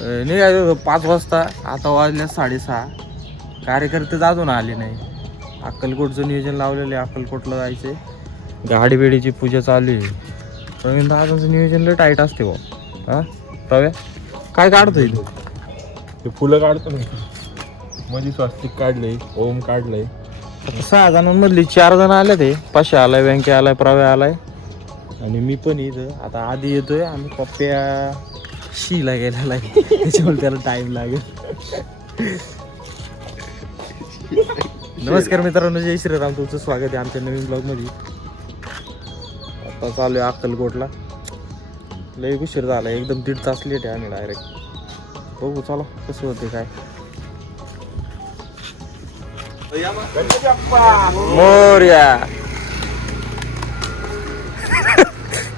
निघायचं होतं 5 वाजता, आता वाजल्या 6:30. कार्यकर्ते अजून आले नाही. अक्कलकोटचं नियोजन लावलेलं आहे, अक्कलकोटला जायचे. गाडी बेडीची पूजा चालू आहे. प्रवीण दादांचं नियोजन लय टाईट असते भाऊ. हां प्रव्या काय काढतोय तू? ते फुलं काढतो ना, मध्ये स्वस्तिक काढले, ओम काढलंय. आता 6 जणांमधली 4 जण आले. ते पाशे आलाय, बँके आलाय, प्रव्या आलाय आणि मी पण इथं. आता आधी येतोय आणि पप्प्या शीला गेलेला आहे, त्याच्यामुळे त्याला टाइम लागेल. नमस्कार मित्रांनो, जय श्रीराम. तुमचं स्वागत आहे आमच्या नवीन ब्लॉगमध्ये. आता चालू आहे अक्कलकोटला. लय उशीर झाला, एकदम 1.5 तास लेट आहे आम्ही डायरेक्ट. बघू चला कसं होते काय. मोरया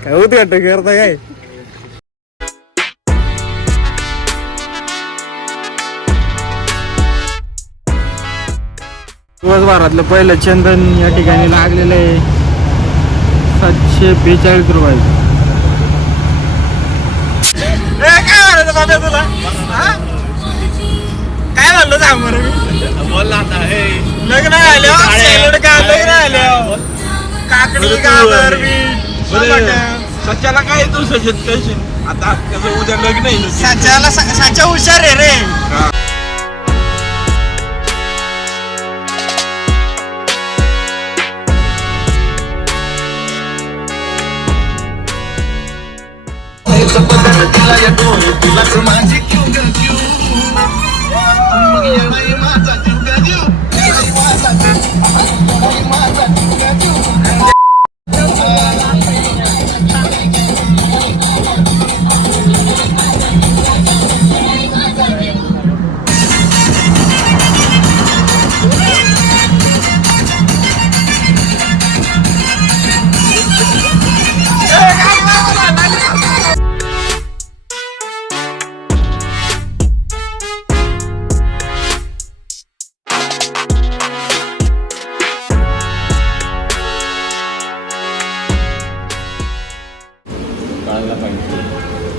काय उद्घाटन करता काय? दिवसभरातलं पहिलं चंदन या ठिकाणी लागलेलं आहे 742 रुपये. काय म्हणायचं बाबा तुला? काय म्हणलं सांग बरं. बोलला आता हे लग्न आलं, लग्न आलं, काकडी गाजर सच्याला काय तू सजत करशील आता, उद्या लग्न आहे. साच्या हुशार आहे रे.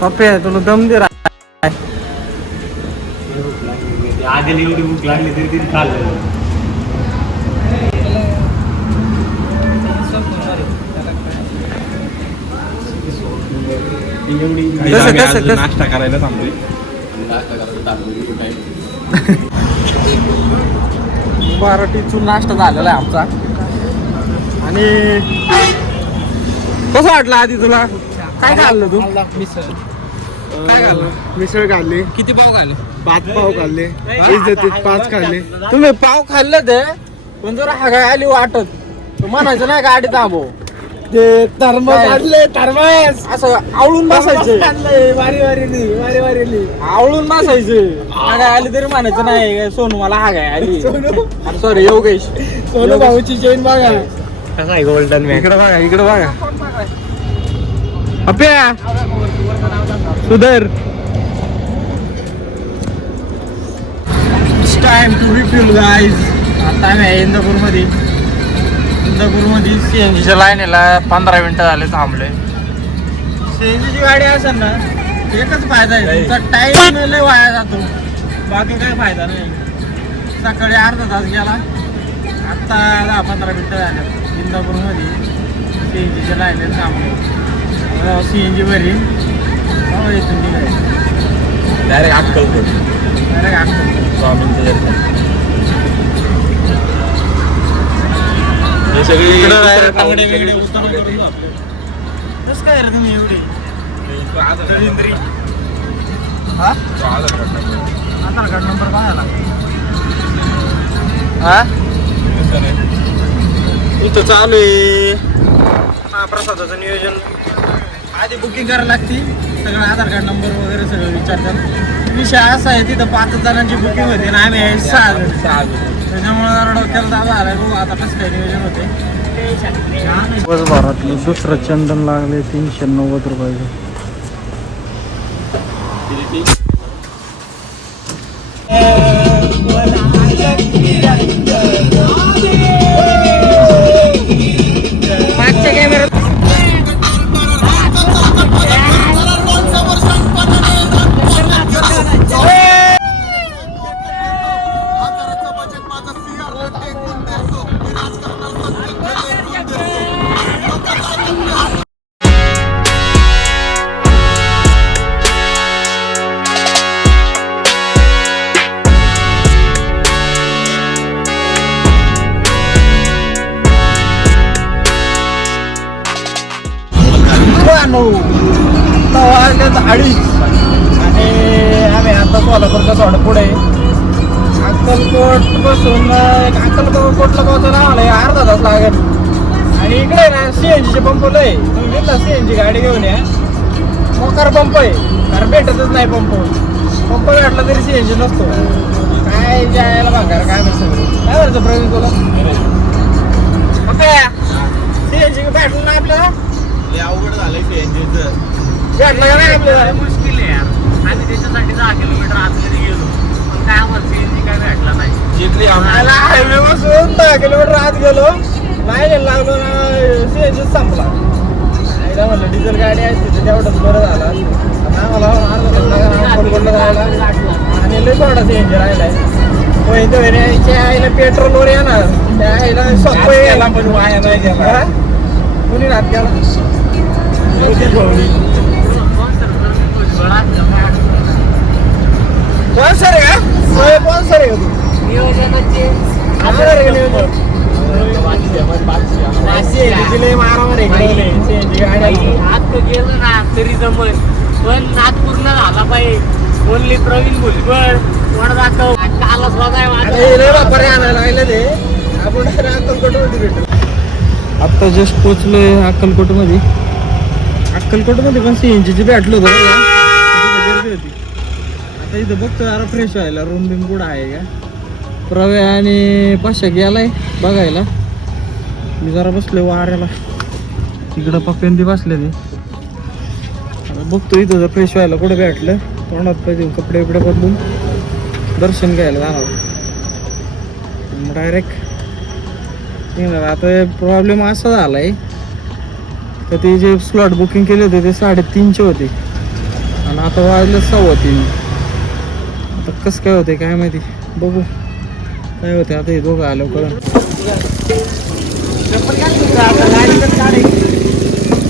पप्पे तुला दम दे. आधी एवढी भूक लागली तरी तिने खाल्लं. नाश्ता करायला थांबलोय. मराठीतून नाश्ता झालेला आहे आमचा. आणि कसं वाटलं आधी तुला? काय खाल्लं तू? काय खाल्लं? मिसळ खाल्ली. किती पाव खाल्ले? 5 पाव खाल्ले. 5 खाल्ले. तुम्ही पाव खाल्ले ते पण जरा हागाय आली वाटत म्हणायचं नाही गाडी थांबव. ते थर्मस आणले, थर्मस असं आवळून बसायचे, वारी आवळून बसायचे. हागाय आली तरी म्हणायचं नाही सोनू मला हागाय आली. सॉरी योगेश. सोनू भाऊची चेन बघा कसा आहे गोल्डन मॅन. इकडे बघा, इकडे बघा. अप्या सुधर. Time to refuel guys. आता आम्ही आहे इंदापूरमध्ये. सीएनजीच्या लाईनीला 15 मिनिटं झाले थांबले. सीएनजीची गाडी असेल ना एकच फायदा आहे, तुमचा टाइम लय वाया जातो, बाकी काही फायदा नाही. सकाळी अर्धा तास गेला, आत्ता 10-15 मिनिटं झालं इंदापूरमध्ये सीएनजीच्या लाईनीला थांबले. सीएनजी भरी इथून निघायचं डायरेक्ट अक्कलकोट. स्वामींचं दर्शन. हे सगळी तांगडे वेगळे उतरून करून जातो. कसं काय रे तुम्ही एवढी आधार कार्ड नंबर पाहायला इथं चालू आहे महाप्रसादाचं नियोजन. आधी बुकिंग करायला लागते, सगळं आधार कार्ड नंबर वगैरे सगळं विचारतात. विषय असा आहे तिथं 5 जणांची बुकिंग होती ना, आम्ही आहे 6 जण. त्याच्यामुळे जरा डोक्याला दाब आलाय. बघू आता कसं काय नियोजन होते. दिवसभरातलं दुसरं चंदन लागले 390 रुपयाचं. मागच्या कॅमेऱ्यात 9 वाजल्यात 2:30 आणि आम्ही आता सोलापूरचा थोडं पुढे अक्कलकोट बसून अक्कलकोटला पोहोचायला आम्हाला अर्धा तास लागेल. आणि इकडे ना CNG पंप लय, तुम्ही घेतला CNG गाडी घेऊन या. मोकार पंप आहे, कारण भेटतच नाही पंप भेटला तरी CNG नसतो. काय जायला भागार काय नसतं. काय करायचं प्रवीण तुला CNG भेटलं ना आपल्याला, अवघड झालंय CNGचं. भेटलं का नाही आपल्याला. मुश्किल आहे यार. आम्ही त्याच्यासाठी 10 किलोमीटर आतमध्ये गेलो, पण काय आम्हाला CNG काय भेटला नाही. जिंकली हायवे बसून 10 किलोमीटर आत गेलो, नाही लागलो ना CNG संपला. एकदा म्हणलं डिझेल गाडी असते तर तेवढंच बरं झालं असतं. आता आम्हाला अर्धा तास लागला अक्कलकोटला जायला आणि लय थोडा CNG राहिलाय. आईला पेट्रोलवर येणार, त्या आईला सोपं गेला पण वाया नाही गेला. कुणी रात गेला स्पॉन्सर आहे का? स्पॉन्सर आहे का तू? नियोजनाचे आपलं आहे का नियोजन? मारामार आहे CNG गाडी. आत गेलं ना तरी जमल, पण नाद पूर्ण झाला पाहिजे. ओनली प्रवीण भुजबळ कोण दाखव कालच बघाय आता हे लय वापर आणायला लागलं ते. आपण अक्कलकोटमध्ये भेटू. आत्ता जस्ट पोचलोय अक्कलकोटमध्ये पण CNGची भेटलो होतो गर्दी होती. आता इथं बघतो जरा फ्रेश व्हायला रूम बिम कुठं आहे का. प्रवे आणि पाशा गेलाय बघायला. मी जरा बसलोय वाऱ्याला, इकडं पप्प्यांदी बसले ते. आता बघतो इथं जर फ्रेश व्हायला कुठं भेटलं, तोंडात पाहिजे कपडे बिपडे बदलून दर्शन घ्यायला जाणार डायरेक्ट. आता प्रॉब्लेम असा झालाय तर ते जे स्लॉट बुकिंग केले होते ते 3:30चे होते आणि आता वाजले 3:15. आता कसं काय होते काय माहिती, बघू काय होते. आता हे दोघं आलो कळून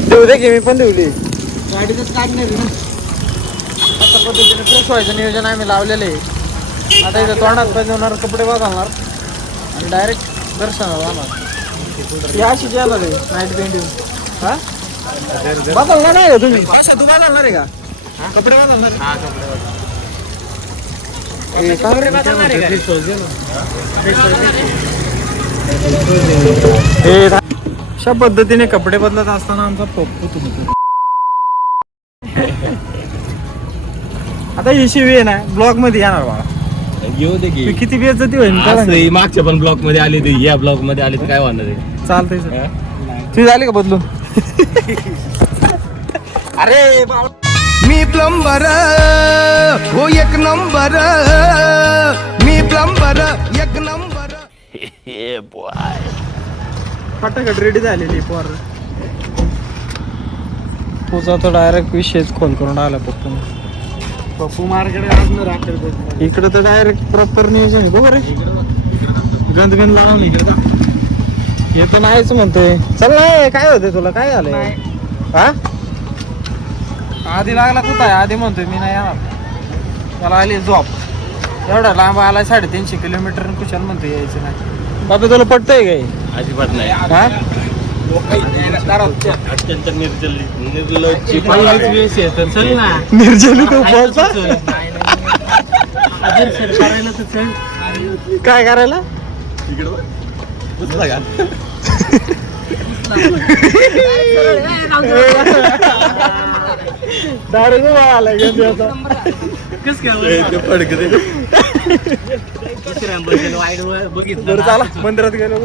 देऊ दे की, मी पण देऊली गाडीतच काढणार आहे ना. अशा पद्धतीने फ्रेश व्हायचं नियोजन आम्ही लावलेलं आहे. आता इथं तोंडात पाहिजे कपडे बदलणार आणि डायरेक्ट दर्शनाला जाणार. या अशी येणार आहे नाईट पेंटिंग. हा बदलणार नाही का तुम्ही? तू बदलणार आहे का कपडे बदलणार? अशा पद्धतीने कपडे बदलत असताना आमचा पप्पू तुमचं. आता ही शिवी आहे ना ब्लॉग मध्ये येणार बाबा. येऊ दे की. किती बेइज्जती होईल का? असं मागच्या पण ब्लॉक मध्ये आली ती, या ब्लॉक मध्ये आली तर काय होणार आहे. चालतंय सर. ती झाली का बदलून? अरे बाबा मी प्लंबर हो एक नंबर, मी प्लंबर एक नंबर. फटाकट रेडी झालेली पोर. तुझा तो डायरेक्ट विषयच खोल करून आला पप्पू मार्केट इकडे तर डायरेक्ट प्रॉपर नियोजन आहे बरोबर आहे. गंद लावून इकडे हे तर नाहीच म्हणतोय. चल नाही काय होतंय तुला, काय झालंय? हा आधी लागला कुठं आहे? आधी म्हणतोय मी नाही येणार. त्याला आली झोप. एवढा लांब आला 350 किलोमीटर कुशाल म्हणतोय यायचं नाही. बाबा तुला पटतंय काय? अजिबात नाही. हा अत्यंत निर्जली निर्जली तू बोलता काय करायला? बरं चला मंदिरात गेलो.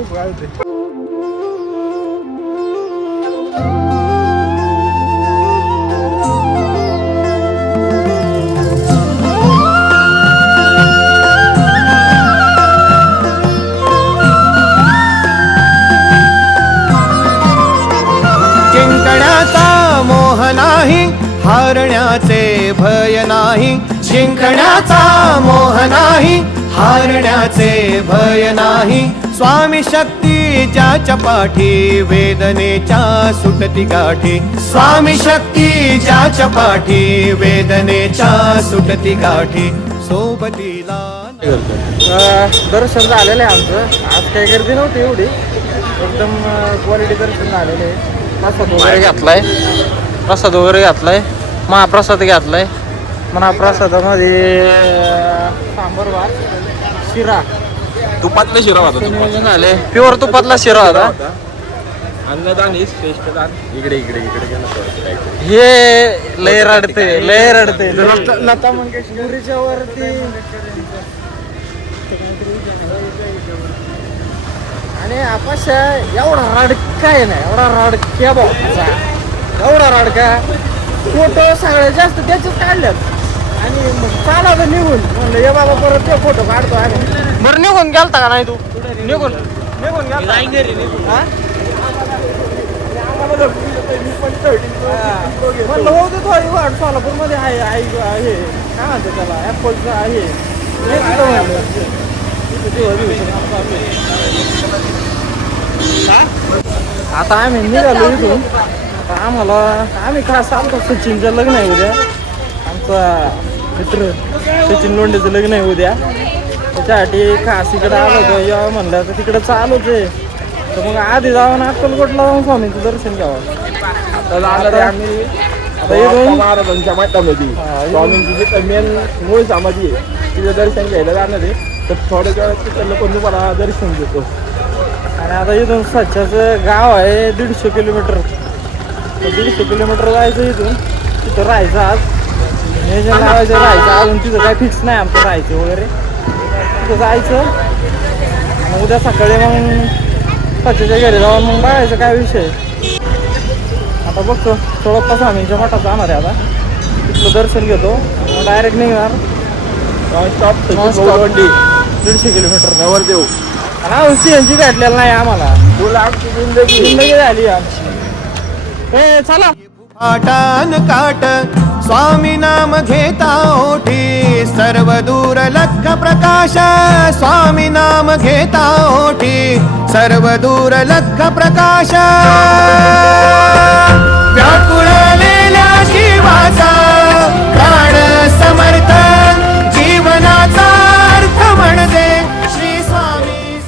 जिंकण्याचा मोह नाही, हारण्याचे भय नाही. जिंकण्याचा मोह नाही, हारण्याचे भय नाही. स्वामी शक्ती ज्याच्या पाठी, वेदनेच्या सुटती गाठी. स्वामी शक्ती ज्याच्या पाठी, वेदनेच्या सुटती गाठी. सोबतीला दर्शन झालेलं आहे आमचं. आज काही गर्दी नव्हती एवढी, एकदम क्वालिटी दर्शन झालेलं आहे. घातलाय प्रसाद वगैरे घातलाय, महाप्रसाद घातलाय. महाप्रसादामध्ये सांबर भात, शिरा, तुपातला शिरा होता. नियोजन झाले. प्युअर तुपातला शिरा होता. अन्नदान ही श्रेष्ठ दान. इकडे इकडे इकडे गेलं हे लय रडते. लता मंगेशकरच्या वरती आणि आपण एवढा रडका आहे ना, एवढा रडक्या भाऊचा, एवढा रडका. फोटो सगळ्यात जास्त त्याचेच काढल्यात. आणि मग चाला तर निघून म्हणलं ये बाबा परत ते फोटो काढतो. आणि बरं निघून गेलता का नाही तू? निघून गेलता हा? म्हणलं हो ते थोडी वाट सोलापूरमध्ये आहे हे काय म्हणतात त्याला, ॲपलचं आहे. आता आम्ही निघालो इथून. आता आम्ही खास आमचं सचिनचं लग्न आहे उद्या. आमचा मित्र सचिन लोंढेचं लग्न आहे उद्या. त्याच्यासाठी खास इकडे आलो होतो. या म्हणलं तर तिकडं चालूच आहे. तर मग आधी जाऊन अक्कलकोटला जाऊन स्वामींचं दर्शन घ्यावं. आता आम्ही महाराजांच्या मठामध्ये स्वामींची जे मेन मूळ समाधी आहे तिचं दर्शन घ्यायला जाणार आहे. तर थोड्या वेळात तिथलं पण तुम्हाला दर्शन देतो. आणि आता इथून सच्याचं गाव आहे 150 किलोमीटर. 150 किलोमीटर जायचं इथून. तिथं राहायचं आज नियोजन लावायचं, राहायचं. अजून तिथं काही फिक्स नाही आमचं राहायचं वगैरे. तिथं जायचं मग उद्या सकाळी मग सच्याच्या घरी जाऊन मग बघायचं काय विषय. आता बघतो सोळप्पा स्वामींच्या मठात जाणार आहे. आता तिथलं दर्शन घेतो मग डायरेक्ट निघणार. स्टॉप 150 किलोमीटर नवरदेव आणि सीएनजी भेटलेलं नाही आम्हाला. तुला आमची जिंदगी झाली आमची. ए चला आटान काट स्वामी नाम घेता ओठी, सर्व दूर लख प्रकाश स्वामी नाम घेता ओठी, सर्व दूर लख प्रकाश. व्याकुळलेल्या जीवाचा प्राण समर्थ, जीवनाचा अर्थ म्हणजे श्री स्वामी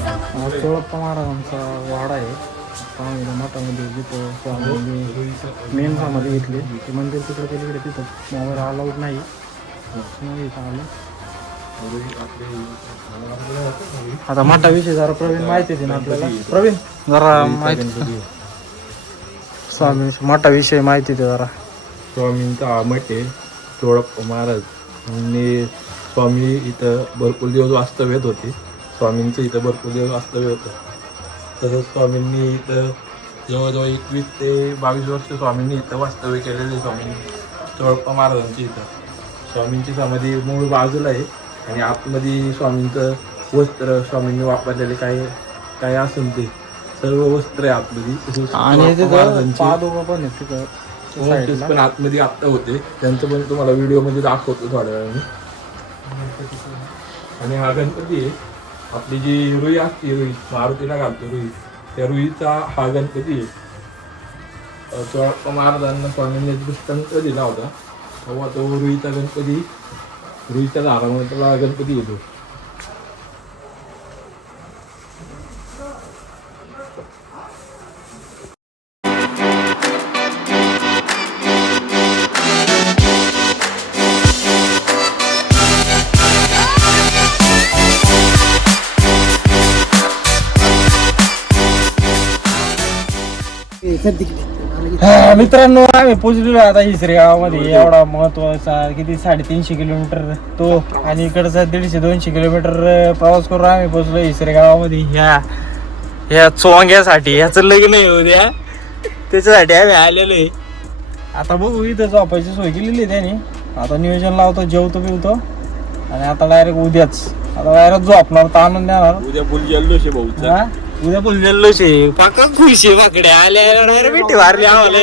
सोळप्पा महाराजांचा वाडा आहे. स्वामीच्या मठामध्ये जिथं स्वामी मेन समाधी घेतली. ते मंदिर तिकडे तिकडे तिथं मोबाईल अलाउड नाही. इथं आलं. आता मठाविषयी जरा प्रवीण माहिती दे ना आपल्याला. प्रवीण जरा माहिती स्वामी मठाविषयी माहिती दे जरा. स्वामींचा हा मठ आहे सोळप्पा महाराज. आणि स्वामी इथं भरपूर दिवस वास्तव्यात होते. स्वामींचं इथं भरपूर दिवस वास्तव्य होतं. तसंच स्वामींनी इथं जवळजवळ 21 ते 22 वर्ष स्वामींनी इथं वास्तव्य केलेले. स्वामींनी सोळप्पा महाराजांची इथं स्वामींची समाधी मूळ बाजूला आहे. आणि आतमध्ये स्वामींचं वस्त्र, स्वामींनी वापरलेले काय असेल ते सर्व वस्त्र आहे आतमध्ये. आणि तिथं पादुका पण आहे तिथं पण आतमध्ये आत्ता होते. त्यांचं पण तुम्हाला व्हिडिओमध्ये दाखवतो थोड्या वेळाने. आणि हा गणपती आहे. आपली जी रुई असते, रुई मारुतीला घालतो रुई, त्या रुईचा हा गणपती आहे. सोळप्पा महाराजांना स्वामींनी दृष्टांत दिला होता तेव्हा तो रुईचा गणपती, रुईच्या झाडामुळे त्याला गणपती येतो. मित्रांनो आम्ही पोचलेलो आता हिसरे गावामध्ये. एवढा महत्वाचा किती 350 किलोमीटर तो आणि इकडचा 150-200 किलोमीटर प्रवास करून आम्ही पोचलो हिसरे गावामध्ये. ह्या चोंग्यासाठी ह्याचं लग्न आहे उद्या, त्याच्यासाठी आम्ही आलेलो आहे. आता बघू इथं झोपायची सोय केलेली आहे त्यांनी. आता नियोजन लावतो, जेवतो बिवतो आणि आता डायरेक्ट उद्याच आता डायरेक्ट झोपणार, ताणून देणार. उद्या फुल जल्लोष आहे भाऊचा. उद्या पण जल्लोष आहे. पाका खुश आहे. पाकड्या आल्या भेटी मारली आम्हाला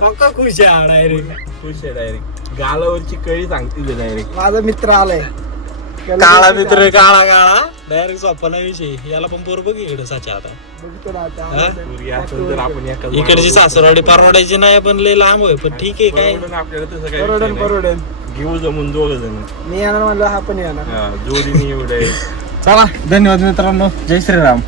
पक्का खुश आहे. डायरेक्ट खुश आहे. डायरेक्ट गालावरची कळी सांगतील डायरेक्ट. माझा मित्र आलाय. काळा मित्र, काळा डायरेक्ट झोपायला विषय. याला पण पोर बघ इकडे साच्या आता. इकडची सासरवाडी परवडायची नाही पण लय लांब आहे. पण ठीक आहे काय आपल्याला तसं काय घेऊ जमून दोघ जण. मी येणार म्हणलं हा पण येणार. जोडीने एवढं. चला धन्यवाद मित्रांनो. जय श्रीराम.